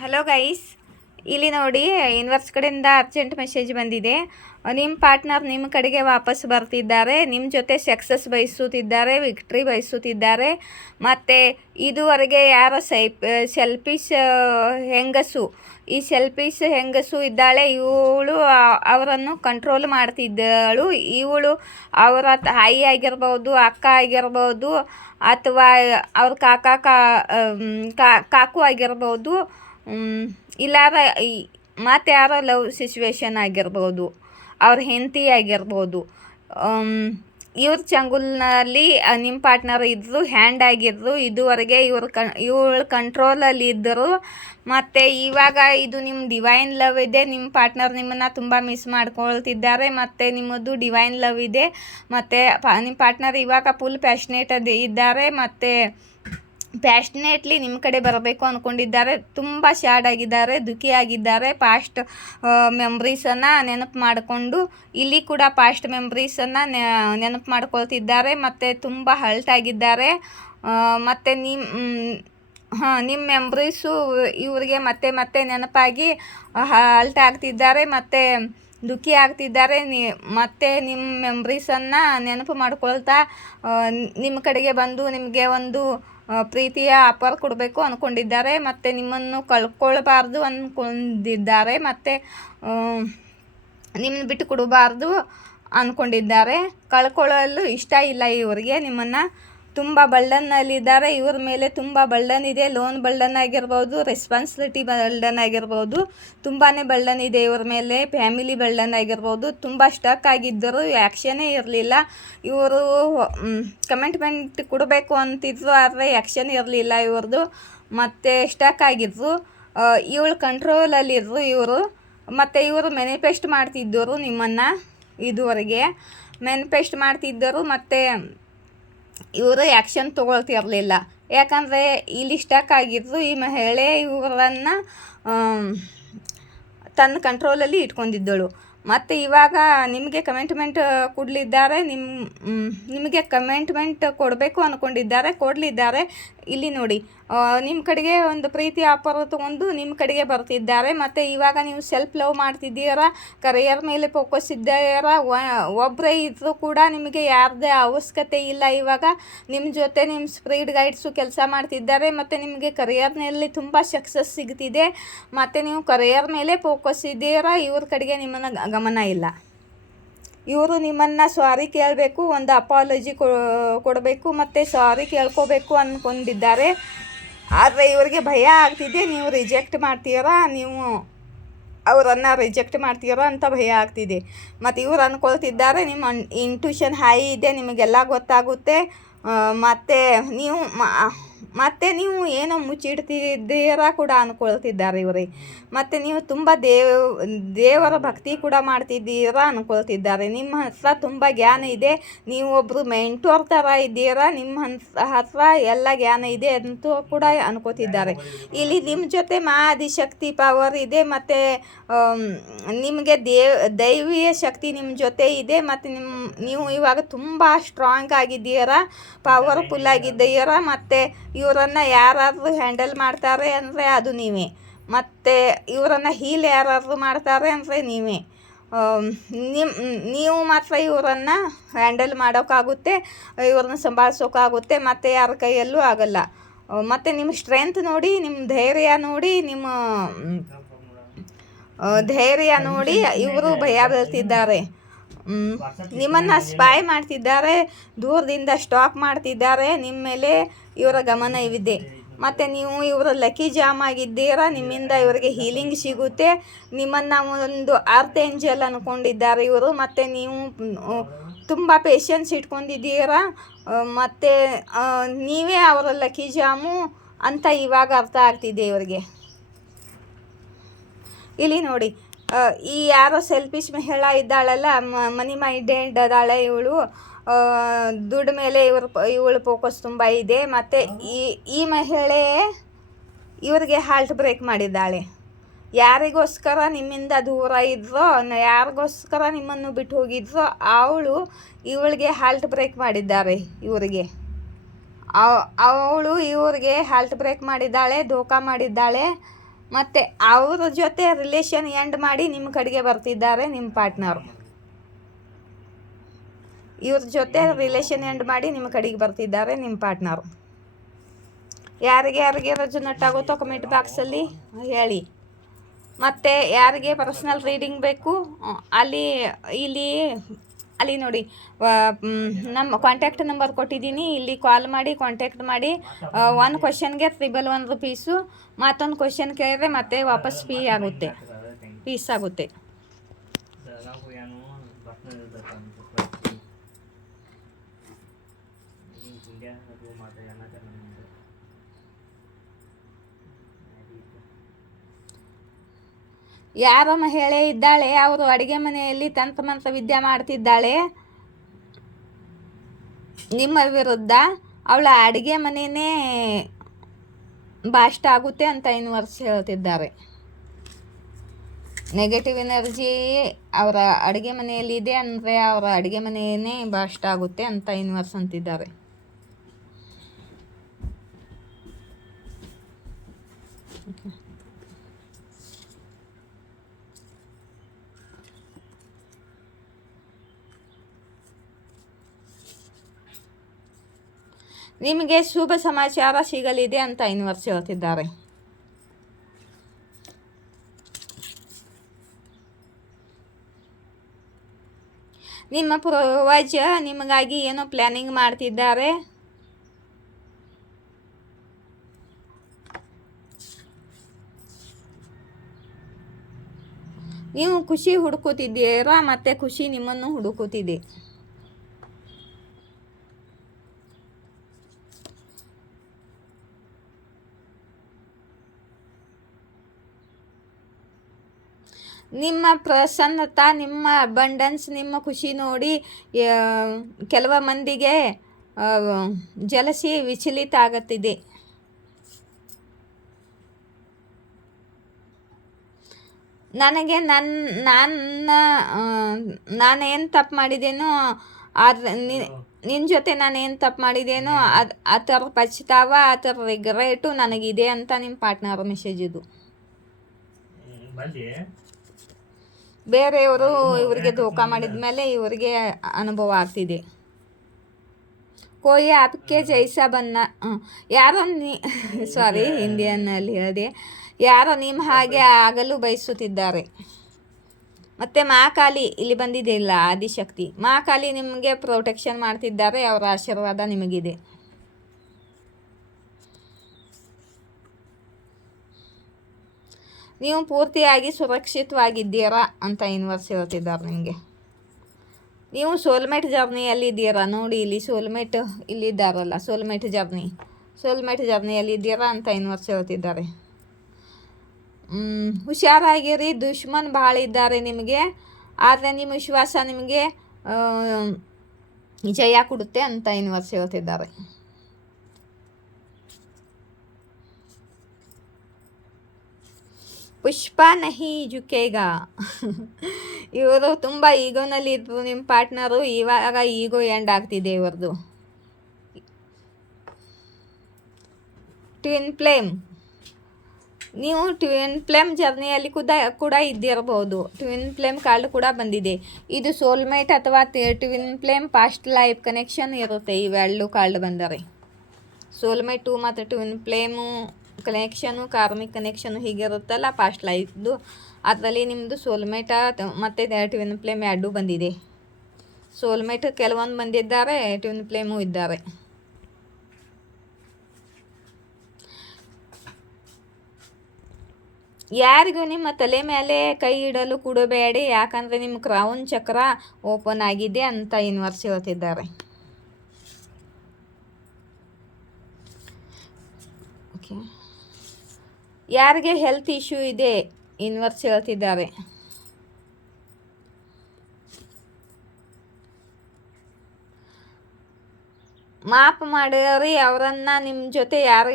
Hello guys, ಇಲ್ಲಿ ನೋಡಿ universe ಕಡೆಯಿಂದ ಅರ್ಜೆಂಟ್ ಮೆಸೇಜ್ ಬಂದಿದೆ. ನಿಮ್ಮ ಪಾರ್ಟ್ನರ್ ನಿಮ್ಮ ಕಡೆಗೆ ವಾಪಸ್ ಬರ್ತಿದ್ದಾರೆ, ನಿಮ್ಮ ಜೊತೆ ಸಕ್ಸಸ್ ಬಯಸುತ್ತಿದ್ದಾರೆ, ವಿಕ್ಟ್ರಿ ಬಯಸುತ್ತಿದ್ದಾರೆ. ಮತ್ತು ಇದುವರೆಗೆ ಯಾರೋ ಸೆಲ್ಫಿಶ್ ಹೆಂಗಸು, ಈ ಸೆಲ್ಫಿಶ್ ಹೆಂಗಸು ಇದ್ದಾಳೆ, ಇವಳು ಅವರನ್ನು ಕಂಟ್ರೋಲ್ ಮಾಡ್ತಿದ್ದಳು. ಇವಳು ಅವರ ತಾಯಿ ಆಗಿರ್ಬೋದು, ಅಕ್ಕ ಆಗಿರ್ಬೋದು, ಅಥವಾ ಅವ್ರ ಕಾಕು ಆಗಿರ್ಬೋದು, ಇಲ್ಲಾರ ಮತ್ತು ಯಾರೋ ಲವ್ ಸಿಚುವೇಶನ್ ಆಗಿರ್ಬೋದು, ಅವ್ರ ಹೆಂಡತಿ ಆಗಿರ್ಬೋದು. ಇವ್ರ ಚಂಗುಲ್ನಲ್ಲಿ ನಿಮ್ಮ ಪಾರ್ಟ್ನರ್ ಇದ್ದರು, ಹ್ಯಾಂಡ್ ಆಗಿದ್ರು. ಇದುವರೆಗೆ ಇವಳು ಕಂಟ್ರೋಲಲ್ಲಿ ಇದ್ದರು. ಮತ್ತು ಇವಾಗ ಇದು ನಿಮ್ಮ ಡಿವೈನ್ ಲವ್ ಇದೆ. ನಿಮ್ಮ ಪಾರ್ಟ್ನರ್ ನಿಮ್ಮನ್ನು ತುಂಬ ಮಿಸ್ ಮಾಡ್ಕೊಳ್ತಿದ್ದಾರೆ, ಮತ್ತು ನಿಮ್ಮದು ಡಿವೈನ್ ಲವ್ ಇದೆ. ಮತ್ತು ನಿಮ್ಮ ಪಾರ್ಟ್ನರ್ ಇವಾಗ ಫುಲ್ ಪ್ಯಾಷನೇಟ್ ಇದ್ದಾರೆ, ಮತ್ತು ಪ್ಯಾಷನೇಟ್ಲಿ ನಿಮ್ಮ ಕಡೆ ಬರಬೇಕು ಅಂದ್ಕೊಂಡಿದ್ದಾರೆ. ತುಂಬ ಸ್ಯಾಡ್ ಆಗಿದ್ದಾರೆ, ದುಃಖಿಯಾಗಿದ್ದಾರೆ. ಪಾಸ್ಟ್ ಮೆಮ್ರೀಸನ್ನು ನೆನಪು ಮಾಡಿಕೊಂಡು ಇಲ್ಲಿ ಕೂಡ ಪಾಸ್ಟ್ ಮೆಮ್ರೀಸನ್ನು ನೆನಪು ಮಾಡ್ಕೊಳ್ತಿದ್ದಾರೆ, ಮತ್ತು ತುಂಬ ಹರ್ಟ್ ಆಗಿದ್ದಾರೆ. ಮತ್ತು ನಿಮ್ಮ ಮೆಮ್ರೀಸು ಇವರಿಗೆ ಮತ್ತೆ ಮತ್ತೆ ನೆನಪಾಗಿ ಹರ್ಟ್ ಆಗ್ತಿದ್ದಾರೆ, ಮತ್ತು ದುಃಖಿ ಆಗ್ತಿದ್ದಾರೆ. ಮತ್ತು ನಿಮ್ಮ ಮೆಮ್ರೀಸನ್ನು ನೆನಪು ಮಾಡ್ಕೊಳ್ತಾ ನಿಮ್ಮ ಕಡೆಗೆ ಬಂದು ನಿಮಗೆ ಒಂದು ಪ್ರೀತಿಯ ಆಫರ್ ಕೊಡಬೇಕು ಅಂದ್ಕೊಂಡಿದ್ದಾರೆ, ಮತ್ತು ನಿಮ್ಮನ್ನು ಕಳ್ಕೊಳ್ಬಾರ್ದು ಅಂದ್ಕೊಂಡಿದ್ದಾರೆ, ಮತ್ತು ನಿಮ್ಮನ್ನು ಬಿಟ್ಟು ಕೊಡಬಾರ್ದು ಅಂದ್ಕೊಂಡಿದ್ದಾರೆ. ಕಳ್ಕೊಳ್ಳಲು ಇಷ್ಟ ಇಲ್ಲ ಇವರಿಗೆ. ನಿಮ್ಮನ್ನು ತುಂಬ ಬರ್ಡನ್ನಲ್ಲಿದ್ದಾರೆ. ಇವ್ರ ಮೇಲೆ ತುಂಬ ಬರ್ಡನ್ ಇದೆ. ಲೋನ್ ಬರ್ಡನ್ ಆಗಿರ್ಬೋದು, ರೆಸ್ಪಾನ್ಸಿಬಿಲಿಟಿ ಬರ್ಡನ್ ಆಗಿರ್ಬೋದು, ತುಂಬಾ ಬರ್ಡನ್ ಇದೆ ಇವ್ರ ಮೇಲೆ. ಫ್ಯಾಮಿಲಿ ಬರ್ಡನ್ ಆಗಿರ್ಬೋದು. ತುಂಬ ಸ್ಟಕ್ ಆಗಿದ್ದರು, ಆ್ಯಕ್ಷನೇ ಇರಲಿಲ್ಲ. ಇವರು ಕಮಿಟ್ಮೆಂಟ್ ಕೊಡಬೇಕು ಅಂತಿದ್ರು, ಆದರೆ ಆ್ಯಕ್ಷನ್ ಇರಲಿಲ್ಲ ಇವ್ರದ್ದು. ಮತ್ತು ಸ್ಟಕ್ ಆಗಿದ್ರು. ಇವಳು ಕಂಟ್ರೋಲಲ್ಲಿದ್ದರು ಇವರು. ಮತ್ತು ಇವರು ಮ್ಯಾನಿಫೆಸ್ಟ್ ಮಾಡ್ತಿದ್ದರು ನಿಮ್ಮನ್ನು. ಇದುವರೆಗೆ ಮ್ಯಾನಿಫೆಸ್ಟ್ ಮಾಡ್ತಿದ್ದರು, ಮತ್ತು ಇವರು ಆ್ಯಕ್ಷನ್ ತೊಗೊಳ್ತಿರಲಿಲ್ಲ. ಯಾಕಂದರೆ ಇಲ್ಲಿ ಸ್ಟಕ್ ಆಗಿದ್ರು. ಈ ಮಹಿಳೆ ಇವರನ್ನು ತನ್ನ ಕಂಟ್ರೋಲಲ್ಲಿ ಇಟ್ಕೊಂಡಿದ್ದಳು. ಮತ್ತು ಇವಾಗ ನಿಮಗೆ ಕಮಿಟ್ಮೆಂಟ್ ಕೊಡಲಿದ್ದಾರೆ. ನಿಮಗೆ ಕಮಿಟ್ಮೆಂಟ್ ಕೊಡಬೇಕು ಅಂದ್ಕೊಂಡಿದ್ದಾರೆ, ಕೊಡಲಿದ್ದಾರೆ. ಇಲ್ಲಿ ನೋಡಿ, ನಿಮ್ಮ ಕಡೆಗೆ ಒಂದು ಪ್ರೀತಿ ಆಫರ್ ತೊಗೊಂಡು ನಿಮ್ಮ ಕಡೆಗೆ ಬರ್ತಿದ್ದಾರೆ. ಮತ್ತು ಇವಾಗ ನೀವು ಸೆಲ್ಫ್ ಲವ್ ಮಾಡ್ತಿದ್ದೀರಾ, ಕರಿಯರ್ ಮೇಲೆ ಫೋಕಸ್ ಇದ್ದೀರಾ. ಒಬ್ಬರೇ ಇದ್ದರೂ ಕೂಡ ನಿಮಗೆ ಯಾರದೇ ಅವಶ್ಯಕತೆ ಇಲ್ಲ. ಇವಾಗ ನಿಮ್ಮ ಜೊತೆ ನಿಮ್ಮ ಸ್ಪಿರಿಟ್ ಗೈಡ್ಸು ಕೆಲಸ ಮಾಡ್ತಿದ್ದಾರೆ, ಮತ್ತು ನಿಮಗೆ ಕರಿಯರ್ನಲ್ಲಿ ತುಂಬ ಸಕ್ಸಸ್ ಸಿಗ್ತಿದೆ, ಮತ್ತು ನೀವು ಕರಿಯರ್ ಮೇಲೆ ಫೋಕಸ್ ಇದ್ದೀರಾ. ಇವ್ರ ಕಡೆಗೆ ನಿಮ್ಮನ್ನು ಗಮನ ಇಲ್ಲ. ಇವರು ನಿಮ್ಮನ್ನು ಸಾರಿ ಕೇಳಬೇಕು, ಒಂದು ಅಪಾಲಜಿ ಕೊಡಬೇಕು, ಮತ್ತು ಸಾರಿ ಕೇಳ್ಕೋಬೇಕು ಅಂದ್ಕೊಂಡಿದ್ದಾರೆ. ಆದರೆ ಇವರಿಗೆ ಭಯ ಆಗ್ತಿದೆ, ನೀವು ರಿಜೆಕ್ಟ್ ಮಾಡ್ತೀರಾ, ನೀವು ಅವರನ್ನು ರಿಜೆಕ್ಟ್ ಮಾಡ್ತೀರಾ ಅಂತ ಭಯ ಆಗ್ತಿದೆ. ಮತ್ತು ಇವರು ಅಂದ್ಕೊಳ್ತಿದ್ದಾರೆ ನಿಮ್ಮ ಇಂಟ್ಯೂಷನ್ ಹೈ ಇದೆ, ನಿಮಗೆಲ್ಲ ಗೊತ್ತಾಗುತ್ತೆ, ಮತ್ತು ನೀವು ಏನೋ ಮುಚ್ಚಿಡ್ತಿದ್ದೀರಾ ಕೂಡ ಅಂದ್ಕೊಳ್ತಿದ್ದಾರೆ ಇವರಿಗೆ. ಮತ್ತು ನೀವು ತುಂಬ ದೇವರ ಭಕ್ತಿ ಕೂಡ ಮಾಡ್ತಿದ್ದೀರಾ ಅಂದ್ಕೊಳ್ತಿದ್ದಾರೆ. ನಿಮ್ಮ ಹತ್ರ ತುಂಬ ಜ್ಞಾನ ಇದೆ, ನೀವು ಒಬ್ಬರು ಮೆಂಟೋರ್ ಥರ ಇದ್ದೀರಾ, ನಿಮ್ಮ ಹತ್ರ ಎಲ್ಲ ಜ್ಞಾನ ಇದೆ ಅಂತೂ ಕೂಡ ಅನ್ಕೋತಿದ್ದಾರೆ. ಇಲ್ಲಿ ನಿಮ್ಮ ಜೊತೆ ಆದಿಶಕ್ತಿ ಪವರ್ ಇದೆ, ಮತ್ತು ನಿಮಗೆ ದೈವೀಯ ಶಕ್ತಿ ನಿಮ್ಮ ಜೊತೆ ಇದೆ, ಮತ್ತು ನೀವು ಇವಾಗ ತುಂಬ ಸ್ಟ್ರಾಂಗ್ ಆಗಿದ್ದೀರಾ, ಪವರ್ಫುಲ್ ಆಗಿದ್ದೀರಾ. ಮತ್ತು ಇವರನ್ನು ಯಾರಾದರೂ ಹ್ಯಾಂಡಲ್ ಮಾಡ್ತಾರೆ ಅಂದರೆ ಅದು ನೀವೇ, ಮತ್ತು ಇವರನ್ನು ಹೀಲ್ ಯಾರಾದರೂ ಮಾಡ್ತಾರೆ ಅಂದರೆ ನೀವೇ. ನೀವು ಮಾತ್ರ ಇವರನ್ನು ಹ್ಯಾಂಡಲ್ ಮಾಡೋಕ್ಕಾಗುತ್ತೆ, ಇವ್ರನ್ನ ಸಂಭಾಳಿಸೋಕ್ಕಾಗುತ್ತೆ, ಮತ್ತು ಯಾರ ಕೈಯಲ್ಲೂ ಆಗಲ್ಲ. ಮತ್ತು ನಿಮ್ಮ ಸ್ಟ್ರೆಂತ್ ನೋಡಿ, ನಿಮ್ಮ ಧೈರ್ಯ ನೋಡಿ, ಇವರು ಭಯ ಬೀಳ್ತಿದ್ದಾರೆ. ನಿಮ್ಮನ್ನು ಸ್ಪೈ ಮಾಡ್ತಿದ್ದಾರೆ, ದೂರದಿಂದ ಸ್ಟಾಕ್ ಮಾಡ್ತಿದ್ದಾರೆ. ನಿಮ್ಮ ಮೇಲೆ ಇವರ ಗಮನ ಇದೆ. ಮತ್ತು ನೀವು ಇವರ ಲಕ್ಕಿ ಜಾಮ್ ಆಗಿದ್ದೀರಾ, ನಿಮ್ಮಿಂದ ಇವರಿಗೆ ಹೀಲಿಂಗ್ ಸಿಗುತ್ತೆ. ನಿಮ್ಮನ್ನು ಒಂದು ಅರ್ತ್ ಏಂಜಲ್ ಅಂದ್ಕೊಂಡಿದ್ದಾರೆ ಇವರು. ಮತ್ತು ನೀವು ತುಂಬ ಪೇಷನ್ಸ್ ಇಟ್ಕೊಂಡಿದ್ದೀರಾ, ಮತ್ತು ನೀವೇ ಅವರ ಲಕ್ಕಿ ಜಾಮು ಅಂತ ಇವಾಗ ಅರ್ಥ ಆಗ್ತಿದೆ ಇವರಿಗೆ. ಇಲ್ಲಿ ನೋಡಿ, ಈ ಯಾರೋ ಸೆಲ್ಫಿಶ್ ಮಹಿಳಾ ಇದ್ದಾಳಲ್ಲ, ಮನಿ ಮೈಂಡೆಡ್ ಅದಾಳೆ ಇವಳು. ದುಡ್ಡು ಮೇಲೆ ಇವಳು ಫೋಕಸ್ ತುಂಬ ಇದೆ. ಮತ್ತು ಈ ಮಹಿಳೆ ಇವರಿಗೆ ಹಾರ್ಟ್ ಬ್ರೇಕ್ ಮಾಡಿದ್ದಾಳೆ. ಯಾರಿಗೋಸ್ಕರ ನಿಮ್ಮಿಂದ ದೂರ ಇದ್ರೋ, ಯಾರಿಗೋಸ್ಕರ ನಿಮ್ಮನ್ನು ಬಿಟ್ಟು ಹೋಗಿದ್ರೋ ಇವಳಿಗೆ ಹಾರ್ಟ್ ಬ್ರೇಕ್ ಮಾಡಿದ್ದಾರೆ. ಅವಳು ಇವ್ರಿಗೆ ಹಾರ್ಟ್ ಬ್ರೇಕ್ ಮಾಡಿದ್ದಾಳೆ, ಧೋಖಾ ಮಾಡಿದ್ದಾಳೆ. ಮತ್ತು ಅವ್ರ ಜೊತೆ ರಿಲೇಷನ್ ಎಂಡ್ ಮಾಡಿ ನಿಮ್ಮ ಕಡೆಗೆ ಬರ್ತಿದ್ದಾರೆ ನಿಮ್ಮ ಪಾರ್ಟ್ನರ್. ಇವ್ರ ಜೊತೆ ರಿಲೇಷನ್ ಎಂಡ್ ಮಾಡಿ ನಿಮ್ಮ ಕಡೆಗೆ ಬರ್ತಿದ್ದಾರೆ ನಿಮ್ಮ ಪಾರ್ಟ್ನರ್. ಯಾರಿಗೆ ರೆಸೊನೇಟ್ ಆಗುತ್ತೋ ಕಮೆಂಟ್ ಬಾಕ್ಸಲ್ಲಿ ಹೇಳಿ. ಮತ್ತು ಯಾರಿಗೆ ಪರ್ಸ್ನಲ್ ರೀಡಿಂಗ್ ಬೇಕು ಅಲ್ಲಿ ನೋಡಿ ನಮ್ಮ ಕಾಂಟ್ಯಾಕ್ಟ್ ನಂಬರ್ ಕೊಟ್ಟಿದ್ದೀನಿ. ಇಲ್ಲಿ ಕಾಲ್ ಮಾಡಿ ಕಾಂಟ್ಯಾಕ್ಟ್ ಮಾಡಿ. ಒಂದು ಕ್ವಶನ್ಗೆ 111 ರೂಪೀಸು. ಮತ್ತೊಂದು ಕ್ವಶನ್ ಕೇಳಿದ್ರೆ ಮತ್ತೆ ವಾಪಸ್ ಫೀಸ್ ಆಗುತ್ತೆ. ಯಾರ ಮಹಿಳೆ ಇದ್ದಾಳೆ, ಅವರು ಅಡುಗೆ ಮನೆಯಲ್ಲಿ ತಂತ್ರಮಂತ್ರ ವಿದ್ಯೆ ಮಾಡ್ತಿದ್ದಾಳೆ ನಿಮ್ಮ ವಿರುದ್ಧ, ಅವಳ ಅಡುಗೆ ಮನೆಯೇ ಬಾಸ್ಟ್ ಆಗುತ್ತೆ ಅಂತ ಯೂನಿವರ್ಸ್ ಹೇಳ್ತಿದ್ದಾರೆ. ನೆಗೆಟಿವ್ ಎನರ್ಜಿ ಅವರ ಅಡುಗೆ ಮನೆಯಲ್ಲಿ ಇದೆ ಅಂದರೆ ಅವರ ಅಡುಗೆ ಮನೆಯೇ ಬಾಸ್ಟ್ ಆಗುತ್ತೆ ಅಂತ ಯೂನಿವರ್ಸ್ ಅಂತಿದ್ದಾರೆ. ನಿಮಗೆ ಶುಭ ಸಮಾಚಾರ ಸಿಗಲಿದೆ ಅಂತ ಯೂನಿವರ್ಸ್ ಹೇಳ್ತಿದ್ದಾರೆ. ನಿಮ್ಮ ಪೂರ್ವಜ ನಿಮಗಾಗಿ ಏನೋ ಪ್ಲ್ಯಾನಿಂಗ್ ಮಾಡ್ತಿದ್ದಾರೆ. ನೀವು ಖುಷಿ ಹುಡುಕುತ್ತಿದ್ದೀರಾ ಮತ್ತು ಖುಷಿ ನಿಮ್ಮನ್ನು ಹುಡುಕುತ್ತಿದೆ. ನಿಮ್ಮ ಪ್ರಸನ್ನತ, ನಿಮ್ಮ ಅಬಂಡೆನ್ಸ್, ನಿಮ್ಮ ಖುಷಿ ನೋಡಿ ಕೆಲವು ಮಂದಿಗೆ ಜಲಸಿ ವಿಚಲಿತ ಆಗುತ್ತಿದೆ. ನನಗೆ ನಾನೇನು ತಪ್ಪು ಮಾಡಿದ್ದೇನೋ, ಆದರೆ ನಿನ್ನ ಜೊತೆ ನಾನೇನು ತಪ್ಪು ಮಾಡಿದ್ದೇನೋ ಆ ಥರ ಪಶ್ಚಾತ್ತಾಪ, ಆ ಥರ ರಿಗ್ರೆಟು ನನಗಿದೆ ಅಂತ ನಿಮ್ಮ ಪಾರ್ಟ್ನರ್ ಮೆಸೇಜ್ ಇದು. ಬೇರೆಯವರು ಇವರಿಗೆ ಧೋಖಾ ಮಾಡಿದ ಮೇಲೆ ಇವರಿಗೆ ಅನುಭವ ಆಗ್ತಿದೆ. ಕೋಯಿ ಆಪ್ಕೆ ಜೈಸಾ ಬನ್ನ ಯಾರೋ ಹಿಂದಿಯಲ್ಲಿ ಹೇಳಿದೆ, ಯಾರೋ ನಿಮ್ಮ ಹಾಗೆ ಆಗಲು ಬಯಸುತ್ತಿದ್ದಾರೆ. ಮತ್ತು ಮಹಾಕಾಲಿ ಇಲ್ಲಿ ಬಂದಿದೆಯಲ್ಲ, ಆದಿಶಕ್ತಿ ಮಹಾಕಾಲಿ ನಿಮಗೆ ಪ್ರೊಟೆಕ್ಷನ್ ಮಾಡ್ತಿದ್ದಾರೆ. ಅವರ ಆಶೀರ್ವಾದ ನಿಮಗಿದೆ. ನೀವು ಪೂರ್ತಿಯಾಗಿ ಸುರಕ್ಷಿತವಾಗಿದ್ದೀರಾ ಅಂತ ಯೂನಿವರ್ಸ್ ಹೇಳ್ತಿದ್ದಾರೆ ನಿಮಗೆ. ನೀವು ಸೋಲ್ಮೇಟ್ ಜರ್ನಿಯಲ್ಲಿದ್ದೀರಾ. ನೋಡಿ ಇಲ್ಲಿ ಸೋಲ್ಮೇಟ್ ಇಲ್ಲಿದ್ದಾರಲ್ಲ, ಸೋಲ್ಮೇಟ್ ಜರ್ನಿಯಲ್ಲಿದ್ದೀರಾ ಅಂತ ಯೂನಿವರ್ಸ್ ಹೇಳ್ತಿದ್ದಾರೆ. ಹುಷಾರಾಗಿರಿ, ದುಶ್ಮನ್ ಭಾಳ ಇದ್ದಾರೆ ನಿಮಗೆ, ಆದರೆ ನಿಮ್ಮ ವಿಶ್ವಾಸ ನಿಮಗೆ ಜಯ ಕೊಡುತ್ತೆ ಅಂತ ಯೂನಿವರ್ಸ್ ಹೇಳ್ತಿದ್ದಾರೆ. ಪುಷ್ಪ ನಹಿ ಜುಕೇಗ ಇವರು ತುಂಬ ಈಗೋನಲ್ಲಿ ಇದ್ರು ನಿಮ್ಮ ಪಾರ್ಟ್ನರು. ಇವಾಗ ಈಗೋ ಎಂಡ್ ಆಗ್ತಿದೆ ಇವ್ರದ್ದು. ಟ್ವಿನ್ ಫ್ಲೇಮ್, ನೀವು ಟ್ವಿನ್ ಫ್ಲೇಮ್ ಜರ್ನಿಯಲ್ಲಿ ಕೂಡ ಇದ್ದಿರಬಹುದು. ಟ್ವಿನ್ ಫ್ಲೇಮ್ ಕಾರ್ಡ್ ಕೂಡ ಬಂದಿದೆ. ಇದು ಸೋಲ್ಮೇಟ್ ಅಥವಾ twin flame past life connection ಇರುತ್ತೆ. ಇವೆರಡು ಕಾರ್ಡ್ ಬಂದರೆ ಸೋಲ್ಮೇಟು ಮತ್ತು twin flame connection, karmic connection ಹೀಗಿರುತ್ತಲ್ಲ ಪಾಸ್ಟ್ ಲೈಫ್ದು, ಅದರಲ್ಲಿ ನಿಮ್ಮದು ಸೋಲ್ಮೇಟ ಮತ್ತು ಟ್ವಿನ್ ಫ್ಲೇಮ್ ಎರಡೂ ಬಂದಿದೆ. ಸೋಲ್ಮೇಟ್ ಕೆಲವೊಂದು ಬಂದಿದ್ದಾರೆ, ಟ್ವಿನ್ ಫ್ಲೇಮು ಇದ್ದಾರೆ. ಯಾರಿಗೂ ನಿಮ್ಮ ತಲೆ ಮೇಲೆ ಕೈ ಇಡಲು ಕೊಡಬೇಡಿ, ಯಾಕಂದರೆ ನಿಮ್ಮ ಕ್ರೌನ್ ಚಕ್ರ ಓಪನ್ ಆಗಿದೆ ಅಂತ ಯೂನಿವರ್ಸ್ ಹೇಳ್ತಿದ್ದಾರೆ. ಓಕೆ, ಯಾರಿಗೆ ಹೆಲ್ತ್ ಇಶ್ಯೂ ಇದೆ ಯೂನಿವರ್ಸ್ ಹೇಳ್ತಿದ್ದಾರೆ. ಮಾಫ್ ಮಾಡಿರಿ ಅವರನ್ನು. ನಿಮ್ಮ ಜೊತೆ ಯಾರು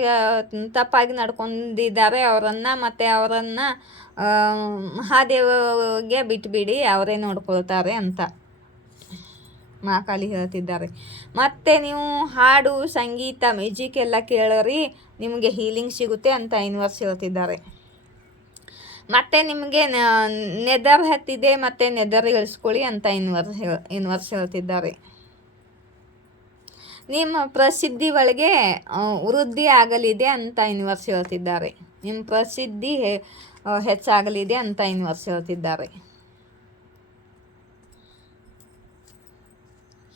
ತಪ್ಪಾಗಿ ನಡ್ಕೊಂಡಿದ್ದಾರೆ ಅವರನ್ನು, ಮತ್ತು ಅವರನ್ನು ಮಹಾದೇವಗೆ ಬಿಟ್ಬಿಡಿ, ಅವರೇ ನೋಡ್ಕೊಳ್ತಾರೆ ಅಂತ ಮಹಾಕಾಲಿ ಹೇಳ್ತಿದ್ದಾರೆ. ಮತ್ತು ನೀವು ಹಾಡು, ಸಂಗೀತ, ಮ್ಯೂಸಿಕ್ ಎಲ್ಲ ಕೇಳಿರಿ, ನಿಮಗೆ ಹೀಲಿಂಗ್ ಸಿಗುತ್ತೆ ಅಂತ ಯೂನಿವರ್ಸ್ ಹೇಳ್ತಿದ್ದಾರೆ. ಮತ್ತು ನಿಮಗೆ ನೆದರ್ ಹತ್ತಿದೆ ಮತ್ತು ನೆದರ್ ಇಳಿಸ್ಕೊಳ್ಳಿ ಅಂತ ಯೂನಿವರ್ಸ್ ಹೇಳ್ತಿದ್ದಾರೆ. ನಿಮ್ಮ ಪ್ರಸಿದ್ಧಿ ಒಳಗೆ ವೃದ್ಧಿ ಆಗಲಿದೆ ಅಂತ ಯೂನಿವರ್ಸ್ ಹೇಳ್ತಿದ್ದಾರೆ. ನಿಮ್ಮ ಪ್ರಸಿದ್ಧಿ ಹೆಚ್ಚಾಗಲಿದೆ ಅಂತ ಯೂನಿವರ್ಸ್ ಹೇಳ್ತಿದ್ದಾರೆ.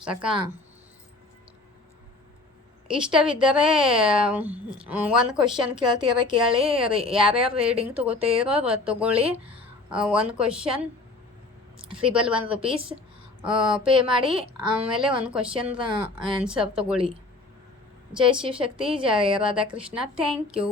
ಸಾಕಾ? ಇಷ್ಟವಿದ್ದರೆ ಒಂದು ಕ್ವಶನ್ ಕೇಳ್ತೀರ ಕೇಳಿ, ಯಾರ್ಯಾರು ರೀಡಿಂಗ್ ತೊಗೋತೀರೋ ತೊಗೊಳ್ಳಿ. ಒಂದು ಕ್ವಶನ್ ಸಿಬಲ್ ₹1 ಪೇ ಮಾಡಿ, ಆಮೇಲೆ ಒಂದು ಕ್ವಶನ್ ಆನ್ಸರ್ ತೊಗೊಳ್ಳಿ. ಜೈ ಶಿವಶಕ್ತಿ, ಜಯ ರಾಧಾಕೃಷ್ಣ. Thank you.